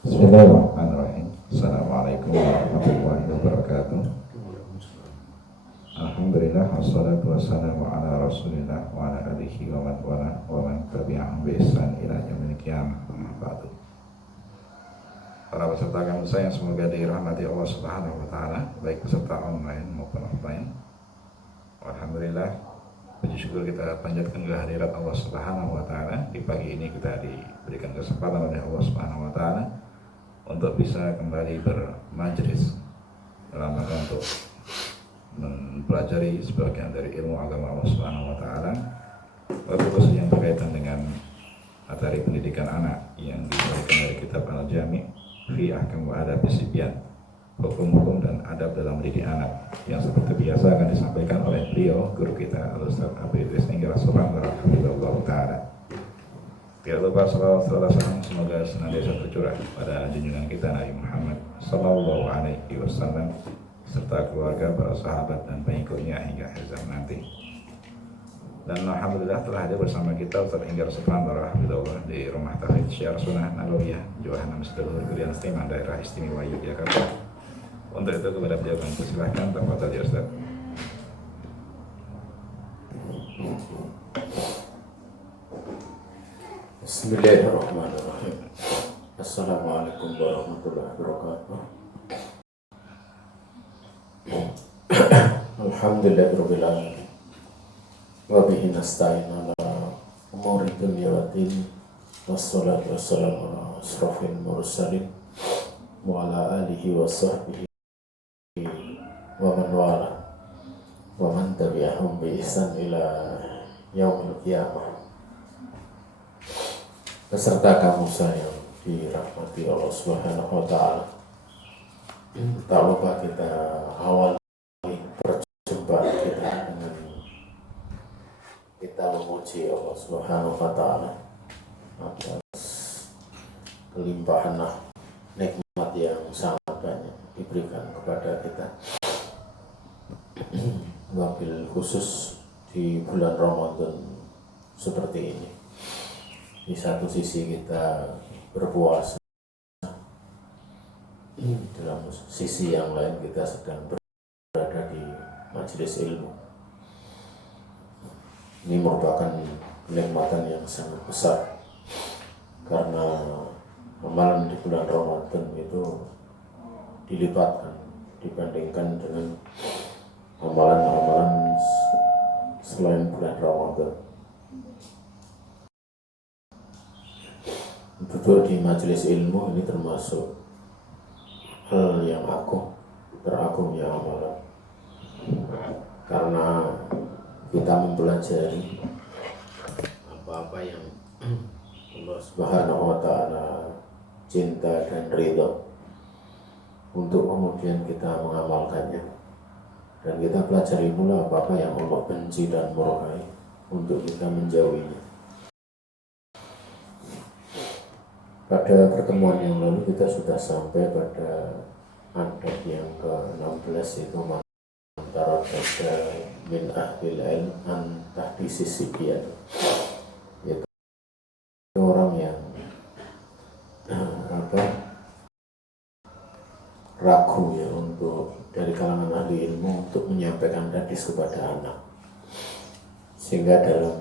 Bismillahirrahmanirrahim. Assalamualaikum warahmatullahi wabarakatuh. Alhamdulillah wassalatu wassalamu ala Rasulillah wa ala alihi wa man wala wa man tabi'ahum bi ihsan ila yaumil qiyamah. Amma ba'du. Para peserta kampus saya semoga dirahmati Allah Subhanahu wa taala, baik peserta online maupun offline. Alhamdulillah, puji syukur kita panjatkan kehadirat Allah Subhanahu wa taala. Di pagi ini kita diberikan kesempatan oleh Allah Subhanahu wa taala untuk bisa kembali bermajlis dalam rangka untuk mempelajari sebagian dari ilmu agama Allah Subhanahu wa taala, khusus yang berkaitan dengan materi pendidikan anak yang diberikan dari kitab Al-Jami' fi Ahkam wa Adab Sibyan, hukum-hukum dan adab dalam mendidik anak, yang seperti biasa akan disampaikan oleh beliau, guru kita Al-Ustaz Abu Idris Ninggir Subhanallah taala. Tidak lupa salawat salam semoga senantiasa tercurah pada junjungan kita Nabi Muhammad Sallallahu Alaihi Wasallam serta keluarga, para sahabat dan pengikutnya hingga akhir zaman nanti. Dan alhamdulillah telah hadir bersama kita Ustaz Ninggir Subhanallah di Rumah Tahfidz Syiar Sunnah Nabawiyah Johanna Masjid Al-Hurriyan Istimewa Daerah Istimewa Yogyakarta. Untuk itu kepada beliau kami persilahkan tempat tadi Ustaz. Bismillahirrahmanirrahim. Assalamualaikum warahmatullahi wabarakatuh. Alhamdulillahirabbil alamin. Wa bihi nasta'in ala umuri dunya wa din. Wassalatu wassalamu ala asrofil mursalin wa ala alihi wa sahbihi wa man wala wa man tabi'ahum bi ihsan ila yaumil qiyamah. Beserta kamu yang dirahmati Allah Subhanahu wa taala. Tak lupa kita awali perjumpaan kita dengan kita memuji Allah Subhanahu wa taala atas kelimpahan nikmat yang sangat banyak diberikan kepada kita. Wabil khusus di bulan Ramadan seperti ini. Di satu sisi kita berpuasa, dalam sisi yang lain kita sedang berada di majelis ilmu. Ini merupakan kenikmatan yang sangat besar, karena amalan di bulan Ramadan itu dilipatkan dibandingkan dengan amalan-amalan selain bulan Ramadan. Duduk di majelis ilmu ini termasuk hal yang teragungnya amalan, karena kita mempelajari apa-apa yang Allah Subhanahu wa taala cinta dan ridho, untuk kemudian kita mengamalkannya, dan kita pelajari pula apa-apa yang Allah benci dan murkai, untuk kita menjauhinya. Pada pertemuan yang lalu kita sudah sampai pada adab yang ke-16, itu antara pada min ahlil ilm an tahdisi sibyan, yaitu orang yang ragu ya untuk dari kalangan ahli ilmu untuk menyampaikan hadis kepada anak, sehingga dalam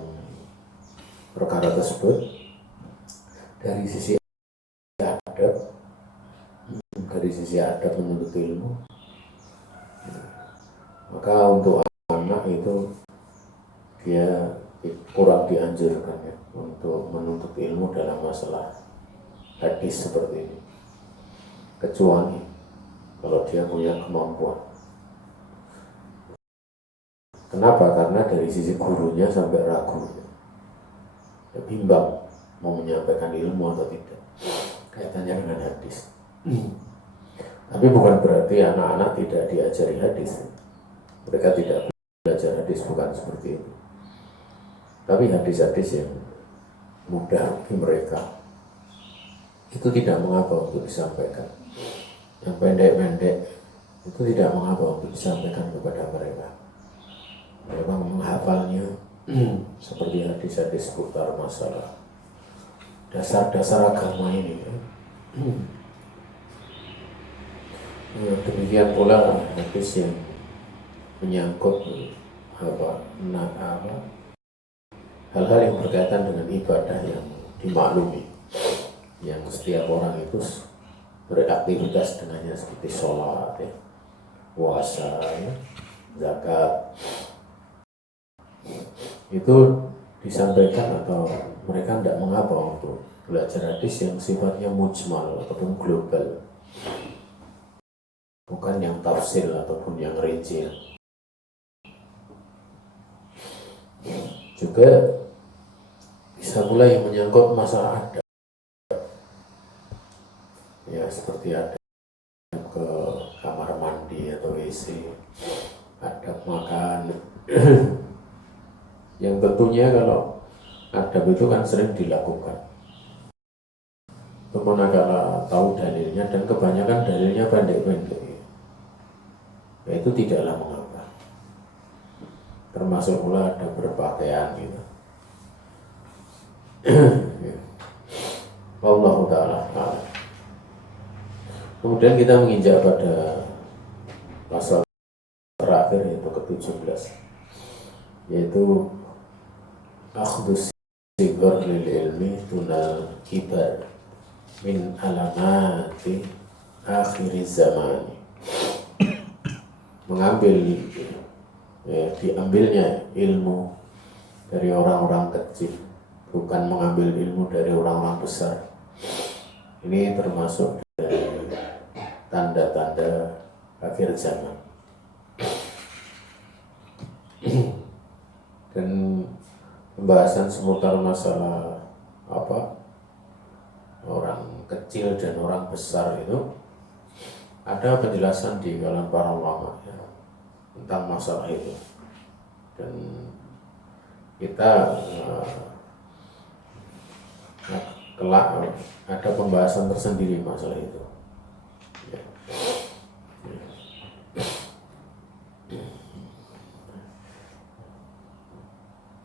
perkara tersebut dari sisi adab menuntut ilmu, maka untuk anak itu dia kurang dianjurkan ya, untuk menuntut ilmu dalam masalah hadis seperti ini, kecuali kalau dia punya kemampuan. Kenapa? Karena dari sisi gurunya sampai ragu ya, bimbang mau menyampaikan ilmu atau tidak kaitannya dengan hadis. Tapi bukan berarti anak-anak tidak diajari hadis. Mereka tidak belajar hadis, bukan seperti itu. Tapi hadis-hadis yang mudah bagi mereka itu tidak mengapa untuk disampaikan. Yang pendek-pendek itu tidak mengapa untuk disampaikan kepada mereka. Mereka menghafalnya seperti hadis-hadis seputar masalah dasar-dasar agama ini. Demikian pula hadis yang menyangkut hal-hal yang berkaitan dengan ibadah yang dimaklumi, yang setiap orang itu beraktivitas dengannya, seperti sholat, ya, puasa, ya, zakat. Itu disampaikan atau mereka tidak mengapa untuk belajar hadis yang sifatnya mujmal ataupun global, bukan yang tafsir ataupun yang rinci. Juga bisa pula yang menyangkut masalah adab, ya, seperti adab ke kamar mandi atau WC, adab makan. Yang tentunya kalau adab itu kan sering dilakukan, manakala tahu dalilnya, dan kebanyakan dalilnya pendek-pendek, ya itu tidaklah mengapa. Termasuk pula ada berpakaian gitu. Wallahu ta'ala a'lam. Kemudian kita menginjak pada pasal terakhir, yaitu ke-17, yaitu akhdus sigar lil ilmi tunal kibar min alamati akhir zaman. Diambilnya ilmu dari orang-orang kecil, bukan mengambil ilmu dari orang-orang besar. Ini termasuk dari tanda-tanda akhir zaman. Dan pembahasan seputar masalah orang kecil dan orang besar itu ada penjelasan di kalangan para ulama, ya, tentang masalah itu, dan kita kelak ada pembahasan tersendiri masalah itu, ya.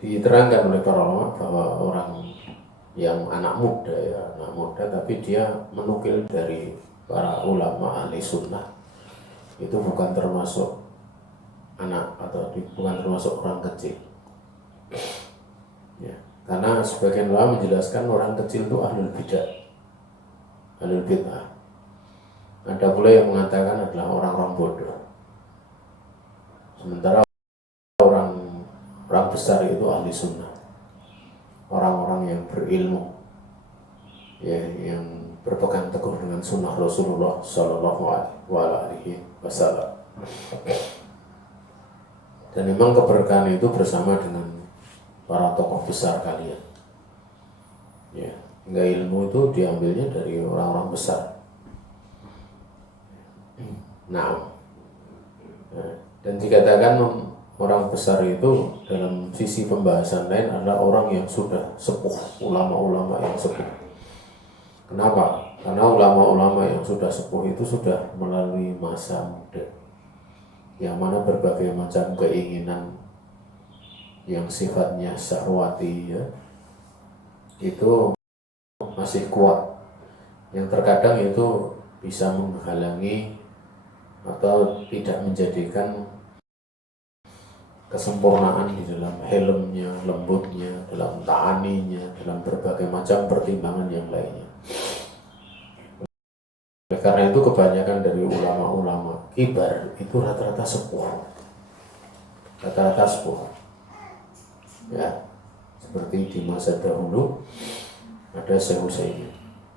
Diterangkan oleh para ulama bahwa orang yang anak muda tapi dia menukil dari para ulama ahli sunnah, itu bukan termasuk anak atau bukan termasuk orang kecil, ya. Karena sebagian ulama menjelaskan orang kecil itu ahlul bid'ah. Ada pula yang mengatakan adalah orang-orang bodoh. Sementara orang besar itu ahli sunnah, orang-orang yang berilmu, ya, yang berpegang teguh dengan sunnah Rasulullah Shallallahu Alaihi Wasallam. Dan memang keberkahan itu bersama dengan para tokoh besar kalian, ya. Hingga ilmu itu diambilnya dari orang-orang besar. Nah, dan dikatakan orang besar itu dalam sisi pembahasan lain adalah orang yang sudah sepuh, ulama-ulama yang sepuh. Kenapa? Karena ulama-ulama yang sudah sepuh itu sudah melalui masa muda, yang mana berbagai macam keinginan yang sifatnya syahwati, ya, itu masih kuat, yang terkadang itu bisa menghalangi atau tidak menjadikan kesempurnaan di dalam helmnya, lembutnya, dalam ta'aninya, dalam berbagai macam pertimbangan yang lainnya. Karena itu kebanyakan dari ulama-ulama kibar itu rata-rata sepuh, ya. Seperti di masa dahulu ada Syekh Utsaimin,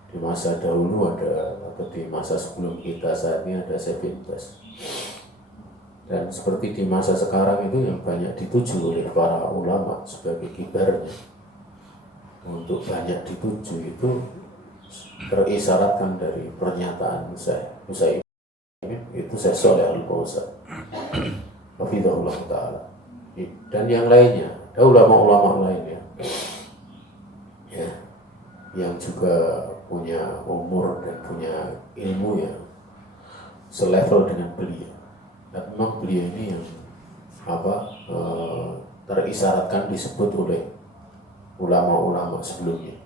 di masa dahulu ada, atau di masa sebelum kita saat ini ada Syekh bin Baz. Dan seperti di masa sekarang itu yang banyak dituju oleh para ulama sebagai kibarnya, untuk banyak dituju itu terisyaratkan dari pernyataan Utsaimin, itu Syekh Shalih Al Fauzan hafizahullah ta'ala, dan yang lainnya. Ada ulama-ulama lainnya, ya, yang juga punya umur dan punya ilmu yang selevel dengan beliau. Dan memang beliau ini yang terisyaratkan disebut oleh ulama-ulama sebelumnya,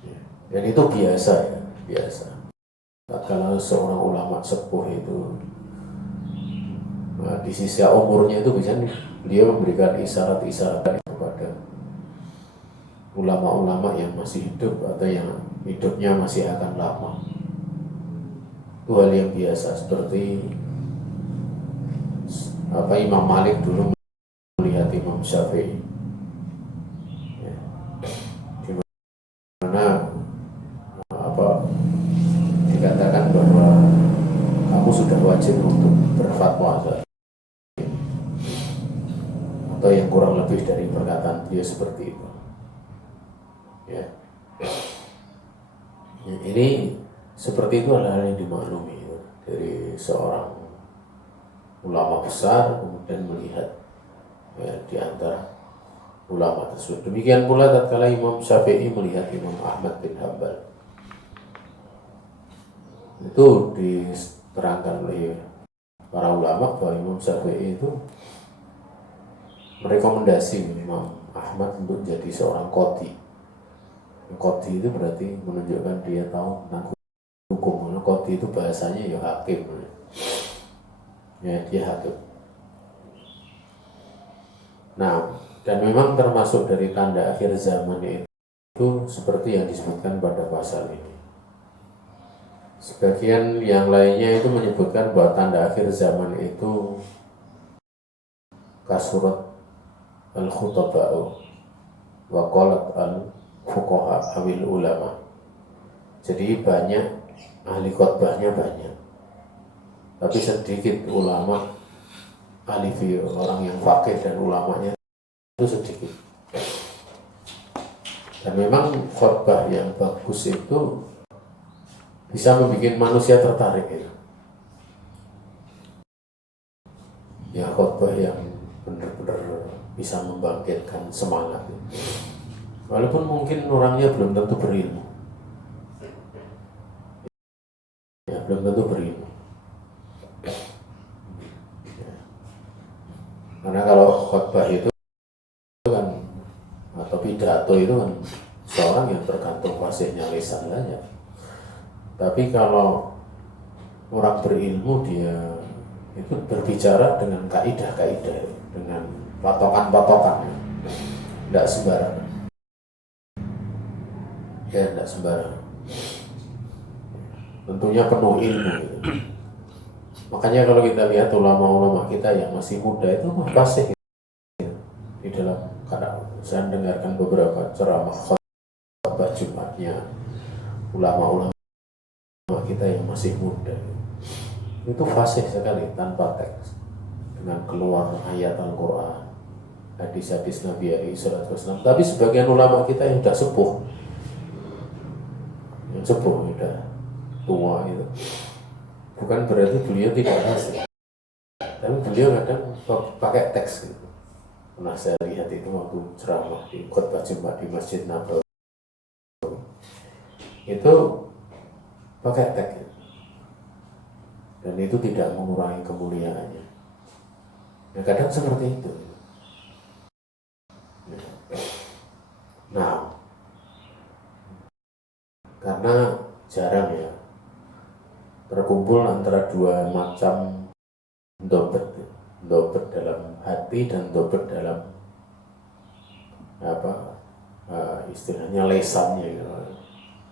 ya. Dan itu biasa, ya, biasa. kalau seorang ulama sepuh itu di sisi umurnya itu bisa beliau memberikan isyarat-isyarat kepada ulama-ulama yang masih hidup atau yang hidupnya masih akan lama. Itu hal yang biasa, seperti Imam Malik dulu melihat Imam Syafi'i, ya, di mana dikatakan bahwa kamu sudah wajib untuk berfatwa, atau yang kurang lebih dari perkataan dia seperti itu. Ya. Ini seperti itu adalah hal yang dimaklumi dari seorang ulama besar, kemudian melihat di antara ulama tersebut. Demikian pula tatkala Imam Syafi'i melihat Imam Ahmad bin Hanbal. Itu diterangkan oleh para ulama bahwa Imam Syafi'i itu merekomendasi Imam Ahmad untuk jadi seorang qadhi. Qadhi itu berarti menunjukkan dia tahu tentang hukum. Qadhi itu bahasanya ya hakim. Ya, dia hakim. Nah, dan memang termasuk dari tanda akhir zaman itu seperti yang disebutkan pada pasal ini. Sebagian yang lainnya itu menyebutkan bahwa tanda akhir zaman itu kasurat al-khutaba'u wa qalat al-fuqaha awil ulama. Jadi banyak ahli khutbahnya banyak, tapi sedikit ulama, ahli orang yang faqih dan ulamanya itu sedikit. Dan memang khutbah yang bagus itu bisa membuat manusia tertarik ya. Ya, khutbah yang benar-benar bisa membangkitkan semangat. Walaupun mungkin orangnya belum tentu berilmu. Ya, belum tentu berilmu. Ya. Karena kalau khutbah itu kan, atau pidato itu kan seorang yang tergantung fasihnya lisan saja. Tapi kalau orang berilmu, dia itu berbicara dengan kaidah-kaidah, dengan patokan-patokan, tidak sembarangan. Ya, tidak sembarangan. Tentunya penuh ilmu gitu. Makanya kalau kita lihat ulama-ulama kita yang masih muda itu fasih gitu. Di dalam, karena saya dengarkan beberapa ceramah khutbah Jumatnya ulama-ulama kita yang masih muda itu fasih sekali tanpa teks, dengan keluar ayat Al-Quran, hadis-hadis Nabi SAW. Tapi sebagian ulama kita yang sudah sepuh, sudah tua itu, bukan berarti beliau tidak fasih, tapi beliau kadang pakai teks gitu. Pernah saya lihat itu waktu ceramah di khutbah Jumat di Masjid Nabawi, itu pakai teks gitu. Dan itu tidak mengurangi kemuliaannya. Ya, kadang seperti itu. Nah, karena jarang ya terkumpul antara dua macam dobet dalam hati dan dobet dalam istilahnya lesannya gitu.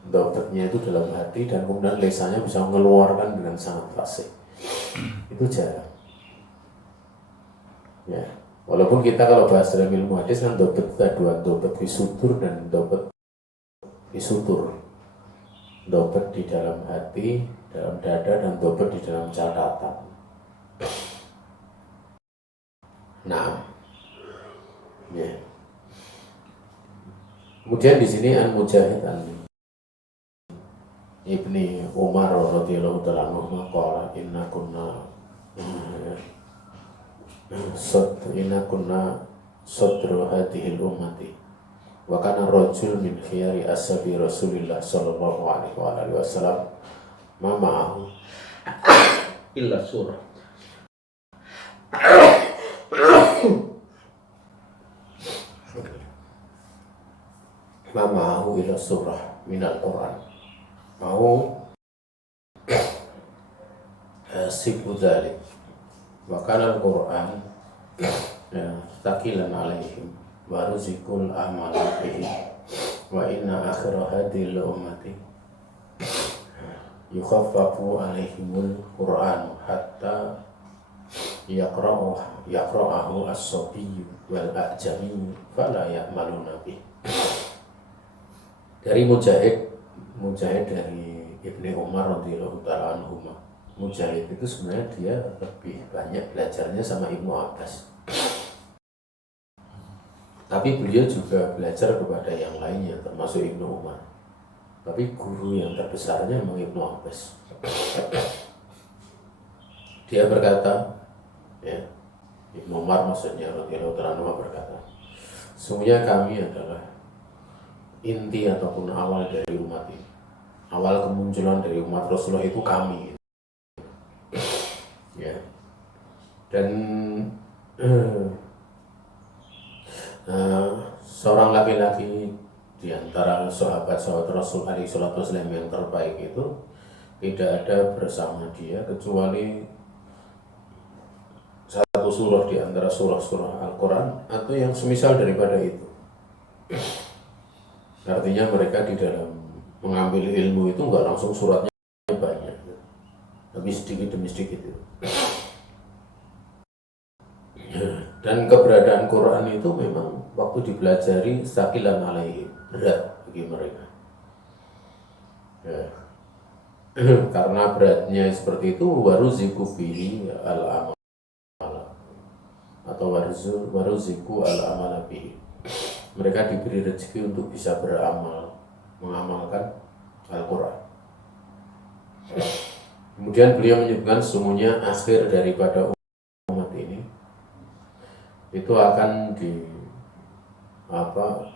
Dobetnya itu dalam hati dan kemudian lesannya bisa mengeluarkan dengan sangat fasih. Itu jarang. Ya, walaupun kita kalau bahas dalam ilmu hadis kan dobet itu ada dua, dobet fisutur dan dobet fisutur. Dobet di dalam hati, dalam dada, dan dobet di dalam catatan. Nah, ya. Kemudian di sini Al-Mujahid Ibni Umar radhiyallahu ta'ala anhu qala inna kunna sadru hadhil ummati wa kana rajul min khiyari ashabi Rasulillah sallallahu alaihi wasallam ma ma'ahu illa surah ma ma'ahu illa surah minal Quran. Mau yasifu dzalik wa kana al-Qur'an taqilan alaihim wa rizqul amala bihi wa inna akhira hadhil ummati yukhaffafu alaihimul Qur'an hatta yaqra'ahu as-sabiyyu wal a'jamiyyu fala ya'maluna bih. Dari Mujahid dari Ibni Umar radhiyallahu ta'ala anhuma. Mujahid itu sebenarnya dia lebih banyak belajarnya sama Ibnu Abbas, tapi beliau juga belajar kepada yang lainnya termasuk Ibnu Umar, tapi guru yang terbesarnya memang Ibnu Abbas. Dia berkata, ya, Ibnu Umar maksudnya radhiyallahu ta'ala anhu berkata, sesungguhnya kami adalah inti ataupun awal dari umat ini. Awal kemunculan dari umat Rasulullah itu kami, ya. Dan seorang laki-laki di antara sahabat-sahabat Rasul alaihi salatu wasallam yang terbaik itu tidak ada bersama dia kecuali satu surah di antara surah-surah Al-Quran atau yang semisal daripada itu. Artinya mereka di dalam mengambil ilmu itu enggak langsung suratnya banyak, tapi sedikit demi sedikit itu. Dan keberadaan Quran itu memang waktu dipelajari sakilan alaihi, berat bagi mereka, ya. Karena beratnya seperti itu, waruziku bihi al-amal atau waruziku al-amal bihi. Mereka diberi rezeki untuk bisa beramal, mengamalkan Al-Quran. Kemudian beliau menyebutkan sesungguhnya akhir daripada umat ini itu akan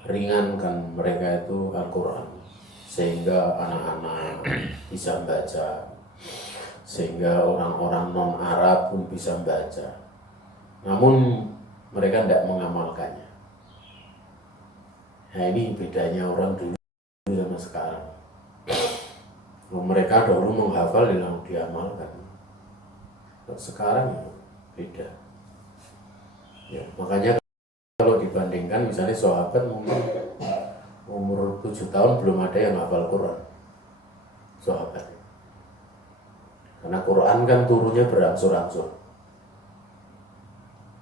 ringankan mereka itu Al-Quran, sehingga anak-anak bisa membaca, sehingga orang-orang non-Arab pun bisa membaca, namun mereka tidak mengamalkannya. Nah, ini bedanya orang dulu sama sekarang. Mereka dahulu menghafal dan diamalkan, sekarang beda, ya. Makanya kalau dibandingkan misalnya sahabat mungkin umur 7 tahun belum ada yang hafal Quran, sahabat, karena Quran kan turunnya berangsur-angsur,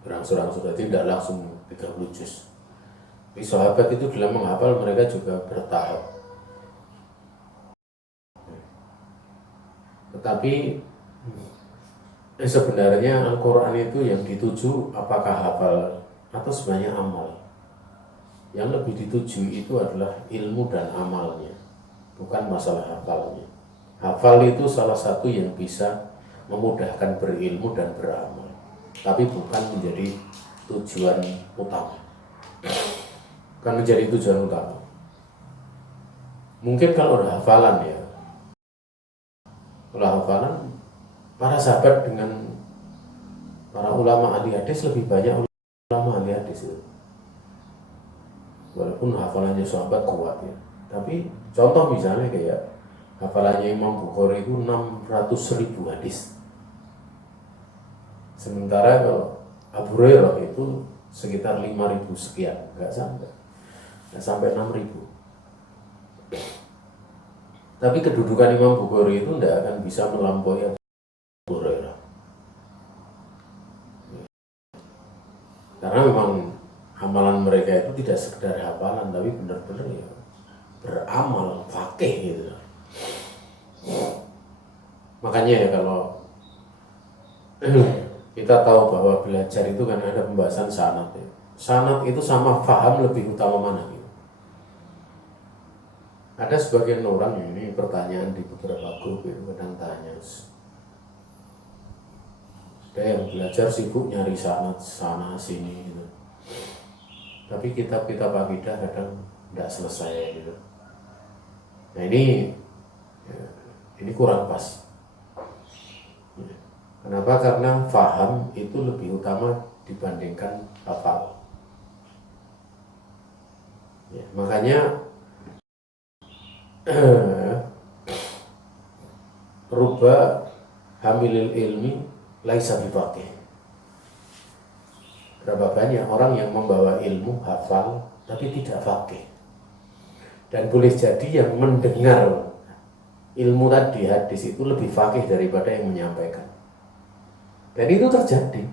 jadi tidak langsung 30 juz. Tapi sahabat itu dalam menghafal mereka juga bertahap. Tetapi sebenarnya Al-Quran itu yang dituju apakah hafal atau sebenarnya amal. Yang lebih dituju itu adalah ilmu dan amalnya, bukan masalah hafalnya. Hafal itu salah satu yang bisa memudahkan berilmu dan beramal, tapi bukan menjadi tujuan utama. Kan menjadi tujuan utama. Mungkin kalau ada hafalan, ya, kalau hafalan, para sahabat dengan para ulama ahli hadis lebih banyak ulama ahli hadis itu. Walaupun hafalannya sahabat kuat, ya, tapi contoh misalnya kayak hafalannya Imam Bukhari itu 600.000 hadis, sementara kalau Abu Hurairah itu sekitar 5.000 sekian, nggak sampai 6.000. Tapi kedudukan Imam Bukhari itu tidak akan bisa melampaui Abu Hurairah, karena memang amalan mereka itu tidak sekedar hafalan, tapi benar-benar ya beramal, fakih gitu. Makanya ya kalau kita tahu bahwa belajar itu kan ada pembahasan sanad, ya. Sanad itu sama faham lebih utama mana gitu. Ada sebagian orang, ini pertanyaan di beberapa grup itu kadang tanya, ada yang belajar sibuk nyari sanad sana sini gitu, tapi kitab-kitab akidah kadang tidak selesai gitu. Nah ini kurang pas. Kenapa? Karena faham itu lebih utama dibandingkan hafal. Ya, makanya ruba hamilil ilmi laisa bifaqih. Berapa banyak orang yang membawa ilmu, hafal, tapi tidak faqih. Dan boleh jadi yang mendengar ilmu tadi, hadis itu lebih faqih daripada yang menyampaikan. Dan itu terjadi.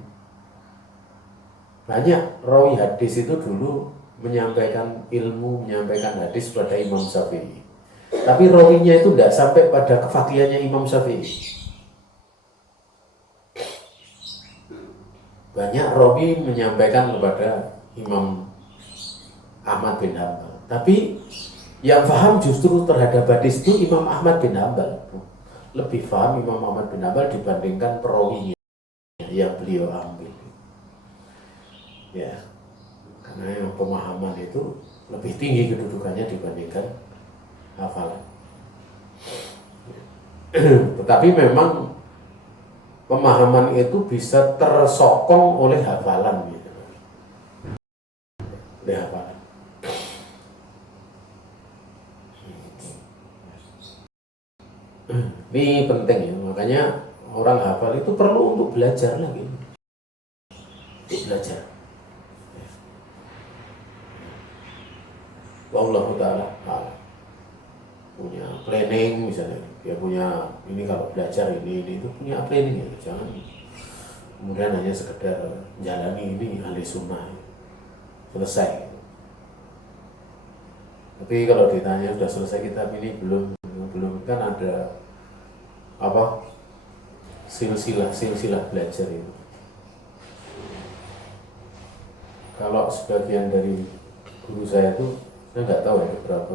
Banyak rawi hadis itu dulu menyampaikan ilmu, menyampaikan hadis pada Imam Syafi'i. Tapi rawinya itu tidak sampai pada kefaqihannya Imam Syafi'i. Banyak rawi menyampaikan kepada Imam Ahmad bin Hanbal. Tapi yang paham justru terhadap hadis itu Imam Ahmad bin Hanbal. Lebih paham Imam Ahmad bin Hanbal dibandingkan perawinya yang beliau ambil. Ya, karena yang pemahaman itu lebih tinggi kedudukannya dibandingkan hafalan. Tetapi memang pemahaman itu bisa tersokong oleh hafalan gitu. Oleh hafalan. Ini penting ya, makanya orang hafal itu perlu untuk belajar lagi. Untuk belajar. Wallahu ta'ala punya planning misalnya, dia punya ini kalau belajar ini itu punya planning ya, jangan kemudian hanya sekedar jalani ini ahli sunnah selesai. Tapi kalau ditanya sudah selesai kitab ini belum kan ada apa silsilah belajar itu. Kalau sebagian dari guru saya itu saya nggak tahu ada berapa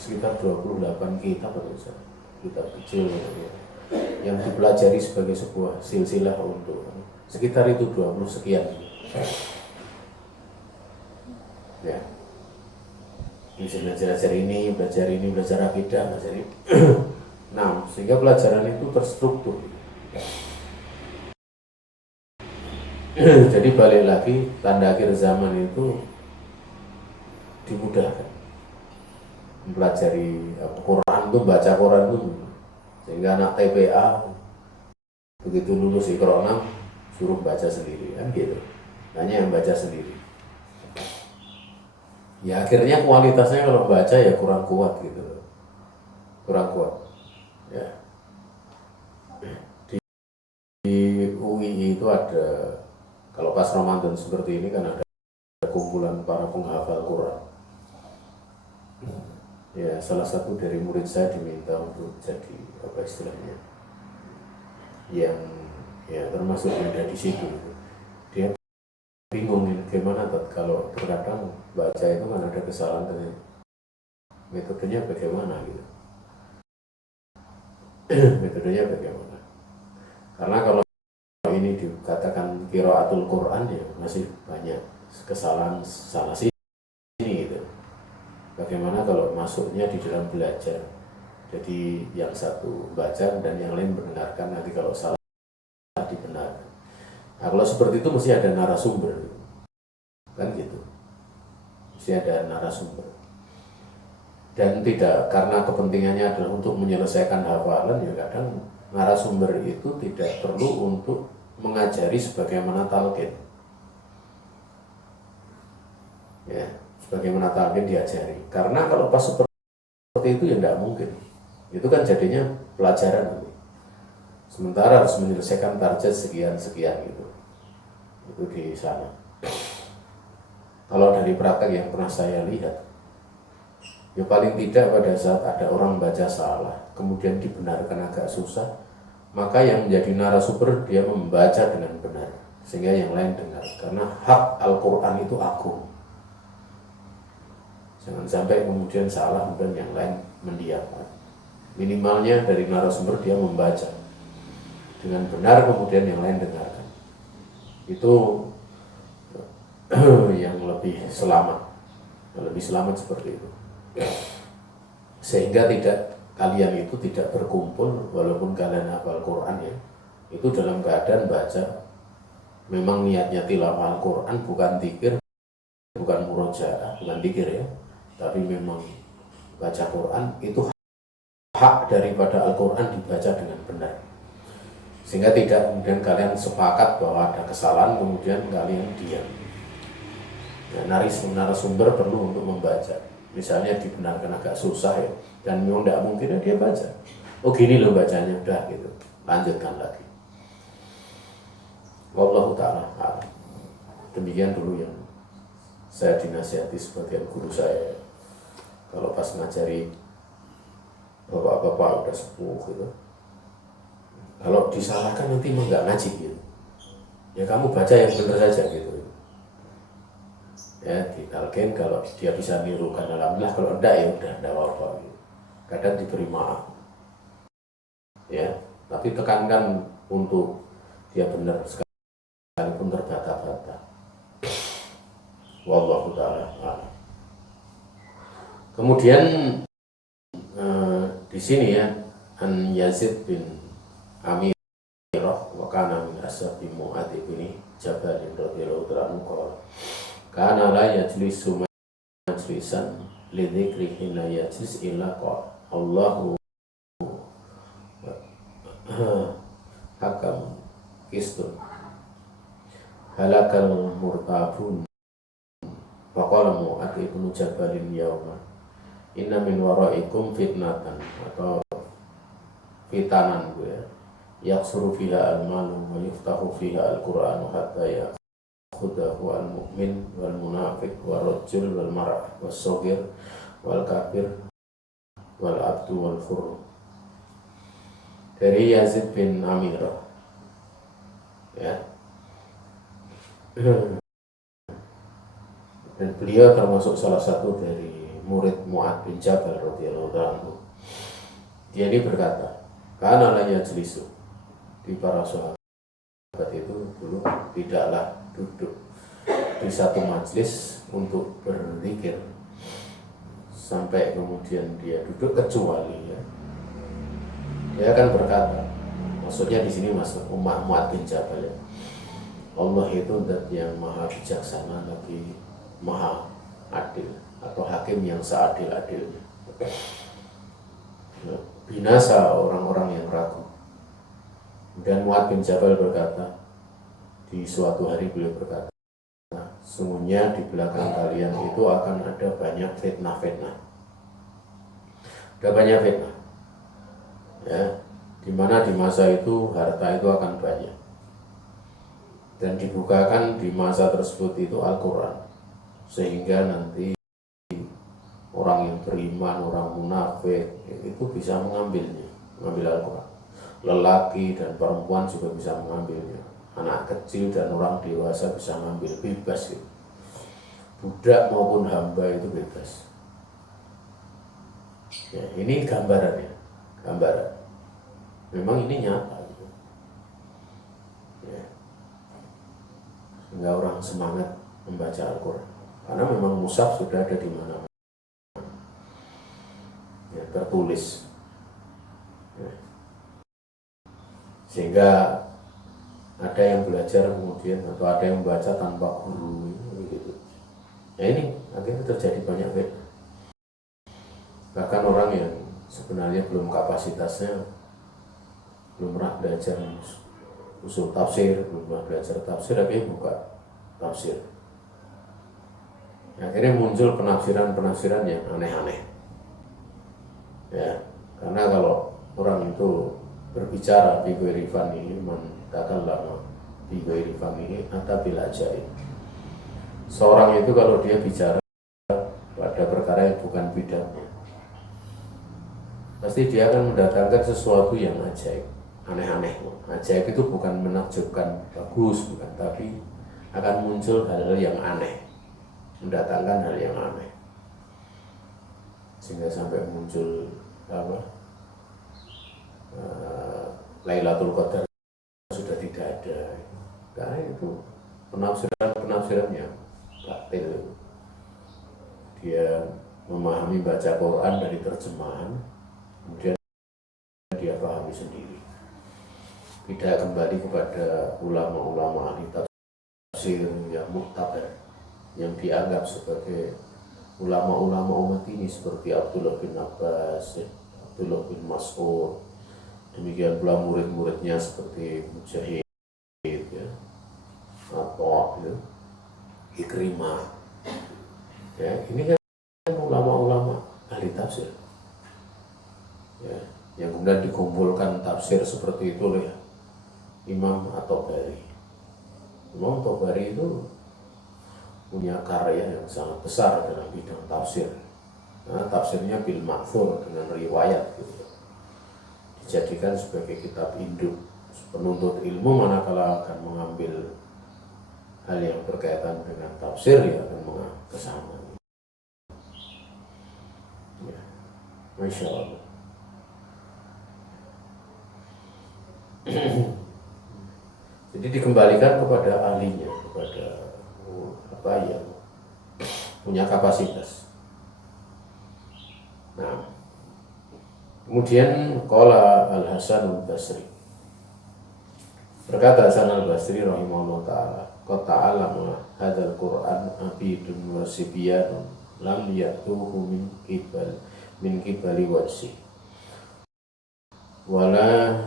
sekitar 28 kitab atau kitab kecil gitu, yang dipelajari sebagai sebuah silsilah untuk sekitar itu 20 sekian ya. Bisa belajar ini, belajar akidah, belajar ini. Nah, sehingga pelajaran itu terstruktur. Jadi balik lagi, tanda akhir zaman itu dimudahkan. Mempelajari Quran itu, baca Quran itu, sehingga anak TPA begitu lulus Iqra 6 suruh baca sendiri kan gitu. Hanya yang baca sendiri. Ya akhirnya kualitasnya kalau baca ya kurang kuat gitu. Kurang kuat. Ya. Di UI itu ada, kalau pas Ramadan seperti ini kan ada kumpulan para penghafal Quran. Ya salah satu dari murid saya diminta untuk jadi apa istilahnya, yang ya termasuk yang ada di situ. Dia bingung gimana kalau terkadang baca itu kan ada kesalahan dengan metodenya bagaimana gitu. Metodenya bagaimana? Karena kalau ini dikatakan qiraatul Quran ya masih banyak kesalahan salah sini gitu. Bagaimana kalau masuknya di dalam belajar? Jadi yang satu baca dan yang lain mendengarkan, nanti kalau salah dibenarkan. Nah, kalau seperti itu mesti ada narasumber. Kan gitu. Mesti ada narasumber. Dan tidak, karena kepentingannya adalah untuk menyelesaikan hafalan, ya kadang narasumber itu tidak perlu untuk mengajari sebagaimana talqin. Ya, sebagaimana talqin diajari. Karena kalau pas seperti itu ya tidak mungkin. Itu kan jadinya pelajaran. Sementara harus menyelesaikan target sekian-sekian gitu. Itu di sana. Kalau dari praktek yang pernah saya lihat, ya paling tidak pada saat ada orang baca salah, kemudian dibenarkan agak susah, maka yang menjadi narasumber dia membaca dengan benar, sehingga yang lain dengar. Karena hak Al-Quran itu agung. Jangan sampai kemudian salah, kemudian yang lain mendiamkan. Minimalnya dari narasumber dia membaca dengan benar, kemudian yang lain dengarkan. Itu yang lebih selamat, seperti itu. Sehingga kalian itu tidak berkumpul walaupun kalian hafal Quran ya, itu dalam keadaan baca. Memang niatnya tilawah Al-Quran, bukan dzikir, bukan murojaah, bukan dzikir ya, tapi memang baca Quran. Itu hak daripada Al-Quran dibaca dengan benar, sehingga tidak kemudian kalian sepakat bahwa ada kesalahan kemudian kalian diam. Nah, narasumber perlu untuk membaca. Misalnya dibenarkan agak susah ya, dan memang tidak mungkin ya dia baca. Oh gini loh bacanya, udah gitu, lanjutkan lagi. Wallahu ta'ala a'lam. Demikian dulu yang saya dinasihati sebagian guru saya. Kalau pas ngajari bapak-bapak udah sepuh gitu, kalau disalahkan nanti emang nggak ngaji gitu. Ya kamu baca yang benar saja gitu. Ya ditalkin kalau dia bisa nirukan, alhamdulillah, kalau enggak ya udah enggak apa-apa gitu. Kadang diberi maaf. Ya, tapi tekankan untuk dia benar sekalipun terbata-bata. Wallahu ta'ala a'lam. Kemudian di sini ya, An Yazid bin Amirah wa kana min ashabi Mu'adz bin Jabal radhiyallahu anhu qala kana la yajlisu majlisan li dzikrihi la yajlis illa qala Allahu hakam kistun halakal murtabun faqala Mu'adz bin Jabal yawma inna min waraikum fitnatan, atau fitanan gue ya, yaksuru fiha al-malu wa yuftahu fiha al-Qur'anu hatta yakhudahu al-mu'min wal munafiq wal rajul wal mar'ah wal soghir wal kafir wal abdu wal fur. Dari Yazid bin Amirah ya, dan beliau termasuk salah satu dari murid Mu'adz bin Jabal radhiyallahu anhu. Dia ini berkata, karena la yajlisu, di para sahabat itu dulu tidaklah duduk di satu majlis untuk berzikir sampai kemudian dia duduk, kecuali ya, dia akan berkata, maksudnya di sini masuk umat Mu'adz bin Jabal ya, Allah itu zat yang maha bijaksana lagi maha adil, atau hakim yang seadil-adilnya. Binasa orang-orang yang ragu. Dan Mu'adz bin Jabal berkata, di suatu hari beliau berkata, sesungguhnya di belakang kalian itu akan ada banyak fitnah-fitnah. Ada banyak fitnah. Ya, dimana di masa itu harta itu akan banyak. Dan dibukakan di masa tersebut itu Al-Quran. Sehingga nanti orang yang beriman, orang munafik itu bisa mengambil Al-Quran. Lelaki dan perempuan juga bisa mengambilnya. Anak kecil dan orang dewasa bisa mengambil, bebas gitu. Budak maupun hamba itu bebas. Ya, ini gambarannya, gambaran. Memang ini nyata gitu. Ya. Sehingga orang semangat membaca Al-Quran. Karena memang mushaf sudah ada di mana-mana. Ya, tertulis. Ya. Sehingga ada yang belajar kemudian atau ada yang membaca tanpa guru gitu. Nah ini akhirnya terjadi banyak fitnah. Bahkan orang yang sebenarnya belum kapasitasnya, belum pernah belajar usul tafsir, belum pernah belajar tafsir, tapi buka tafsir. Akhirnya muncul penafsiran-penafsiran yang aneh-aneh. Ya, karena kalau orang itu berbicara bi ghairi fanihi man takallama bi ghairi fanihi ata bil ajaib. Seorang itu kalau dia bicara pada perkara yang bukan bidangnya, pasti dia akan mendatangkan sesuatu yang ajaib, aneh-aneh. Ajaib itu bukan menakjubkan, bagus, bukan, tapi akan muncul hal-hal yang aneh, mendatangkan hal yang aneh, sehingga sampai muncul Lailatul Qadar sudah tidak ada, karena itu penafsiran-penafsirannya batil. Dia memahami baca Quran dari terjemahan, kemudian dia pahami sendiri, tidak kembali kepada ulama-ulama ahli tafsir yang muktabar, yang dianggap sebagai ulama-ulama umat ini seperti Abdullah bin Abbas, Abdullah bin Mas'ud, Demikian pula murid-muridnya seperti Mujahid, ya, atau ya, Ikrimah. Ya, ini kan ulama-ulama ahli tafsir. Ya, yang kemudian dikumpulkan tafsir seperti itu oleh Imam At-Tabari. Imam At-Tabari itu punya karya yang sangat besar dalam bidang tafsir. Nah, tafsirnya bil ma'thur dengan riwayat gitu. Dijadikan sebagai kitab induk penuntut ilmu manakala akan mengambil hal yang berkaitan dengan tafsir ya akan ke sana. Ya, Masya Allah. Jadi dikembalikan kepada ahlinya, kepada apa yang punya kapasitas. Nah, kemudian qala Al-Hasan Al-Basri, berkata Hasan Al-Basri rahimahullah ta'ala, qad ta'allama hadzal Qur'an abidun wa sibyanun lam ya'tuhu min qibali wajsi wala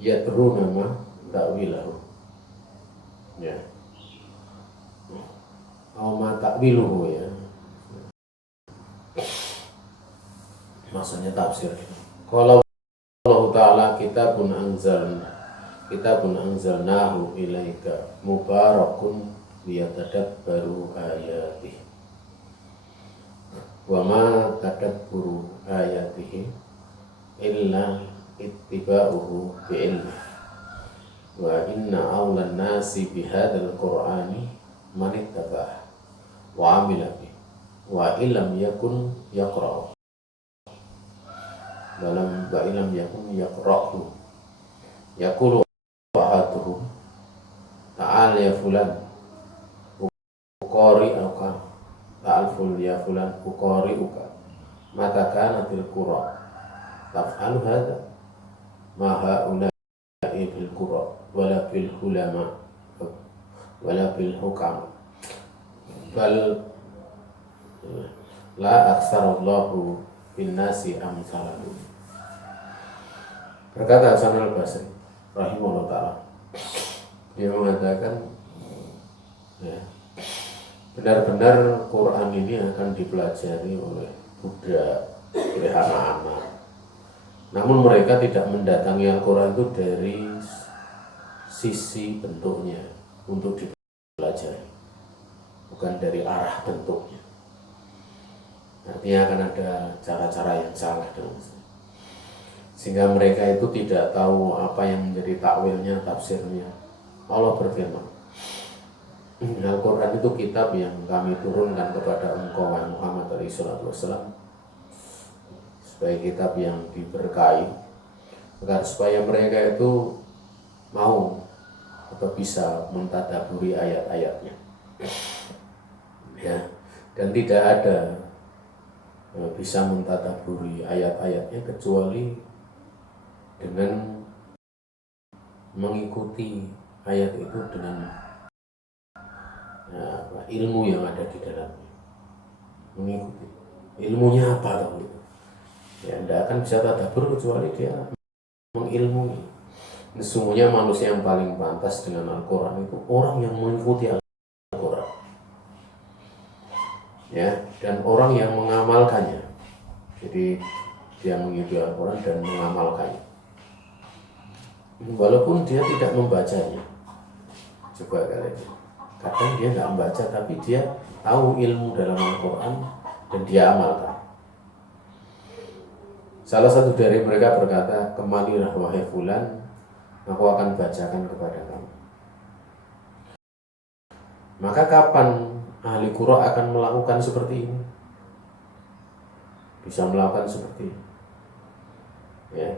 yadruna ma ta'wilahu, ya, ma ta'wiluhu, ya, maksudnya tafsir. Kalau Allah Ta'ala kitabun anzalnahu ilaika mubarakun liyatadabbaru ayatihi wa ma tadabburu ayatihi illa ittiba'uhu bi'ilmi wa inna awlan nasi bihadzal qur'ani man ittaba'ah wa amila bihi wa illam yakun yaqra'u dalam ba'ilam yakun yaqra'u yaqulu ahaduhum ta'al ya fulan uqari'uka ta'al ful ya fulan uqari'uka mata kanatil qura taf'alu hadha ma ha'ula'i bil qura wala bil ulama wala bil hukam bal la aktsarallahu bin nasi amsalahu. Berkata Hasan Al-Basri rahimahullah ta'ala, dia mengatakan, ya, benar-benar Quran ini akan dipelajari oleh budak, oleh anak-anak. Namun mereka tidak mendatangi Al-Quran itu dari sisi bentuknya untuk dipelajari, bukan dari arah bentuknya. Artinya akan ada cara-cara yang salah dalam Islam, sehingga mereka itu tidak tahu apa yang menjadi takwilnya, tafsirnya. Allah berfirman, Al-Quran itu kitab yang kami turunkan kepada engkau wahai Muhammad SAW sebagai kitab yang diberkahi, agar supaya mereka itu mau atau bisa mentadaburi ayat-ayatnya, ya, dan tidak ada bisa mentadaburi ayat-ayatnya kecuali dengan mengikuti ayat itu dengan ilmu yang ada di dalamnya. Mengikuti ilmunya apa tahu itu, ya, tidak akan bisa tadabur kecuali dia mengilmui. Sesungguhnya manusia yang paling pantas dengan Al-Quran itu orang yang mengikuti Al-Quran, ya, dan orang yang mengamalkannya. Jadi dia mengikuti Al-Quran dan mengamalkannya, walaupun dia tidak membacanya. Coba kalian, kadang dia tidak membaca tapi dia tahu ilmu dalam Al-Quran dan dia amalkan. Salah satu dari mereka berkata, kemarilah wahai fulan, aku akan bacakan kepada kamu. Maka kapan ahli Qur'an akan melakukan seperti ini? Bisa melakukan seperti ini, ya.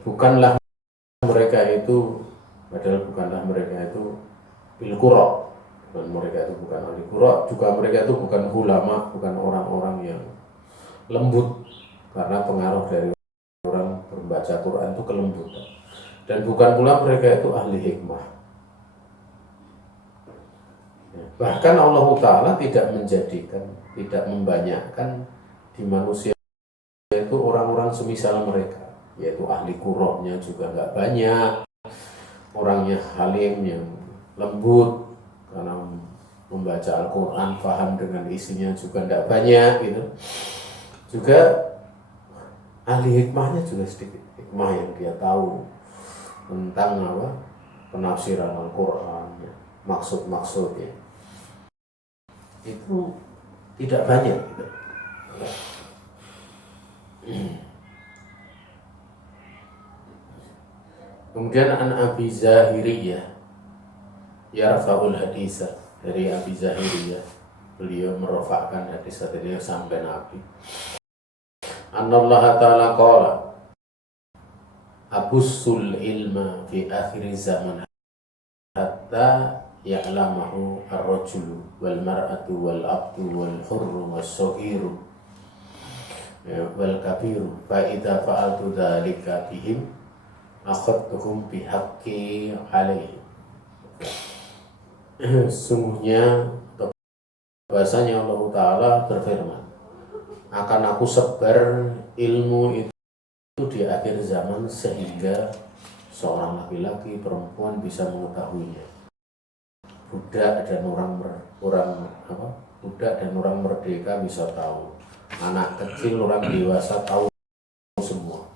Bukanlah mereka itu, padahal bukanlah mereka itu bil Qur'an, dan mereka itu bukan ahli Qur'an, juga mereka itu bukan ulama, bukan orang-orang yang lembut, karena pengaruh dari orang membaca Quran itu kelembutan. Dan bukan pula mereka itu ahli hikmah. Bahkan Allah Ta'ala tidak membanyakkan di manusia itu orang-orang semisal mereka, yaitu ahli qurra'nya juga nggak banyak, orangnya halim yang lembut karena membaca Al-Quran, paham dengan isinya juga tidak banyak gitu. Juga ahli hikmahnya juga sedikit, hikmah yang dia tahu tentang penafsiran Al-Quran, maksud-maksudnya itu tidak banyak gitu. Kemudian an Abi Zahiriyah yarfa'ul hadisah, dari Abi Zahiriyah, beliau merofakkan hadis tadi sampai Nabi. Anallaha ta'ala qala abussul ilma fi akhir zaman hatta ya'lamahu ar-rajulu wal mar'atu wal abdu wal hurru was saghiru wal kabiru fa idza fa'altu dzalika bihim akhadtuhum bihaqqi alaihim. Sungguhnya bahasanya Allah Ta'ala berfirman, akan aku sebar ilmu itu di akhir zaman sehingga seorang laki-laki perempuan bisa mengetahuinya, budak dan orang merdeka bisa tahu, anak kecil, orang dewasa tahu semua.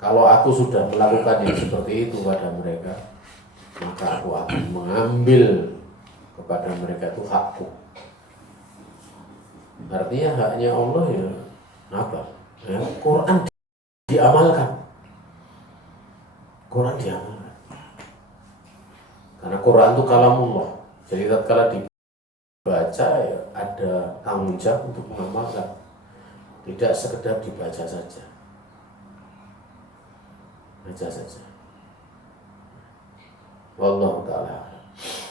Kalau aku sudah melakukan yang seperti itu pada mereka, maka aku akan mengambil kepada mereka itu hakku. Artinya haknya Allah ya apa? Ya, Quran diamalkan. Quran diamalkan. Karena Quran itu kalamullah. Jadi tatkala dibaca ya ada tanggung jawab untuk mengamalkan. Tidak sekedar dibaca saja. Baca saja. Wallahu ta'ala.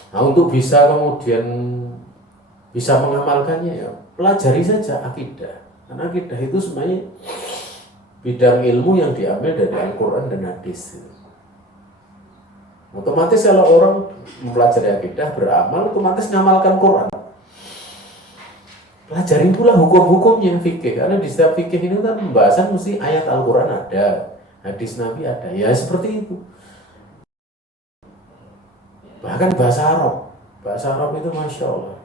Nah, untuk bisa kemudian bisa mengamalkannya ya pelajari saja akidah. Karena akidah itu sebenarnya bidang ilmu yang diambil dari Al-Quran dan hadis. Otomatis kalau orang mempelajari akidah, beramal, otomatis mengamalkan Quran. Pelajari pula hukum-hukumnya fikih. Karena di setiap fikih ini kan pembahasan mesti ayat Al-Quran ada, hadis Nabi ada. Ya seperti itu. Bahkan bahasa Arab itu Masya Allah,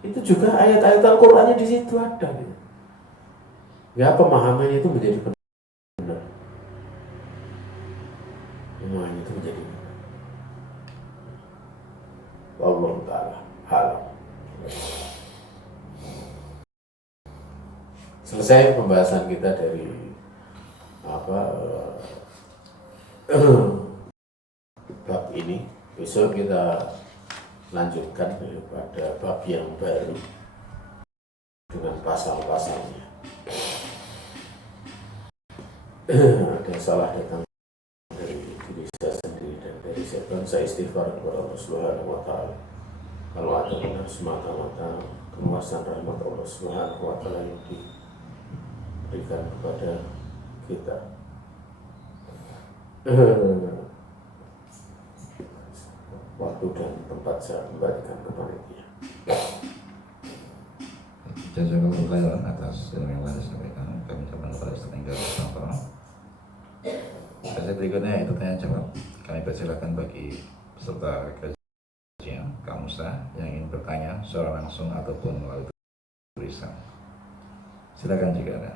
itu juga ayat-ayat Al-Qurannya di situ ada gitu. Ya pemahamannya itu menjadi benar, pemahamannya itu menjadi benar. Allah Ta'ala halam. Selesai pembahasan kita dari bab ini. Besok kita lanjutkan pada bab yang baru dengan pasal-pasalnya. Ada salah datang dari diri saya sendiri dan dari setan, saya istighfar kepada Allah Subhanahu wa Ta'ala. Kalau ada benar semata-mata keluasan rahmat Allah Subhanahu wa Ta'ala yang diberikan kepada kita. Waktu dan tempat saya kembalikan ke panitia. Jazakallahu khairan atas ilmu yang telah disampaikan. Kami ucapkan kepada Ustaz Enggar Mustafa. Sesi berikutnya itu tanya jawab. Kami persilakan bagi peserta kajian kaum Musa yang ingin bertanya secara langsung ataupun melalui tulisan. Silakan jika ada.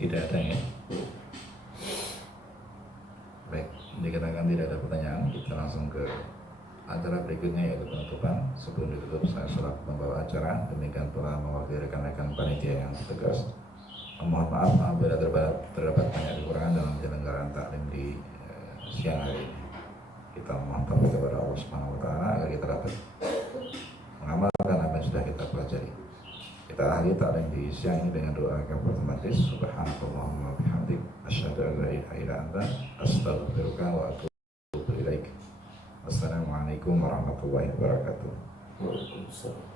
Tidak ada ya. Baik, dikatakan tidak ada pertanyaan, kita langsung ke acara berikutnya yaitu penutupan. Sebelum ditutup saya selaku pembawa acara, demikian pula mewakili rekan-rekan panitia yang bertugas. Mohon maaf apabila terdapat banyak kekurangan dalam penyelenggaraan taklim di siang hari ini. Kita mohon taufik kepada Allah Subhanahu wa taala agar kita dapat mengamalkan apa yang sudah kita pelajari. Kita akhiri taklim di siang ini dengan doa kafaratul majlis. Subhanakallahumma wa bihamdik asyhadu an la ilaha illa anta astaghfiruka wa atubu ilaik. Wassalamualaikum warahmatullahi wabarakatuh. Waalaikumsalam.